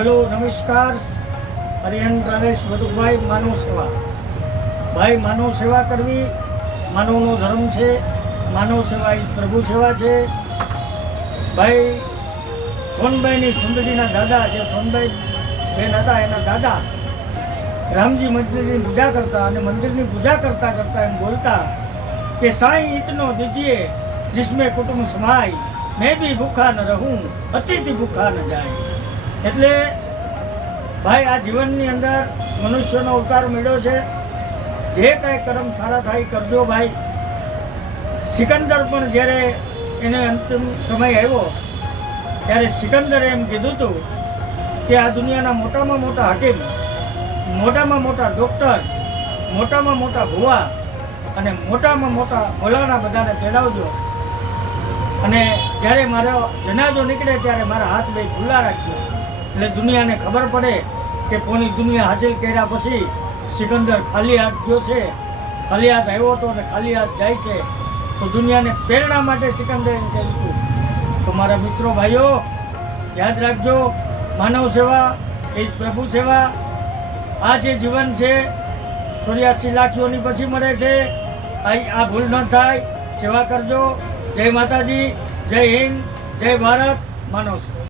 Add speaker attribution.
Speaker 1: Hello, નમસ્કાર. હરિયન પ્રવેશ વધુભાઈ માનવ સેવા. ભાઈ, માનવ સેવા કરવી માનવનો ધર્મ છે, માનવ સેવા એ પ્રભુ સેવા છે. ભાઈ સોનભાઈની સુંદરીના દાદા જે સોનભાઈ બેન હતા, એના દાદા રામજી મંદિરની પૂજા કરતા અને મંદિરની પૂજા કરતા કરતા એમ બોલતા કે સાંઈ ઈતનો દીજીએ, જિસમે કુટુંબ સમાય. મેં બી ભૂખા ન રહું, અતિથિ ભૂખા ન જાય. એટલે ભાઈ, આ જીવનની અંદર મનુષ્યનો અવતાર મળ્યો છે. જે કાંઈ કર્મ સારા થાય કરજો ભાઈ. સિકંદર પણ જ્યારે એને અંતિમ સમય આવ્યો, ત્યારે સિકંદરે એમ કીધું હતું કે આ દુનિયાના મોટામાં મોટા હકીમ, મોટામાં મોટા ડૉક્ટર, મોટામાં મોટા ભુવા અને મોટામાં મોટા ભોલાના બધાને તેડાવજો. અને જ્યારે મારો જનાજો નીકળે ત્યારે મારા હાથ બે ખુલ્લા રાખજો. એટલે દુનિયાને ખબર પડે કે પોની દુનિયા હાસિલ કર્યા પછી સિકંદર ખાલી હાથ ગયો છે, ખાલી હાથ આવ્યો હતો અને ખાલી હાથ જાય છે, તો દુનિયાને પ્રેરણા માટે સિકંદરે કહ્યું હતું. તો મારા મિત્રો ભાઈઓ, યાદ રાખજો, માનવ સેવા એ જ પ્રભુ સેવા. આ જે જીવન છે, ચોર્યાસી લાખ યોની પછી મળે છે. આ ભૂલ ન થાય. સેવા કરજો. જય માતાજી, જય હિન્દ, જય ભારત, માનવ સેવા.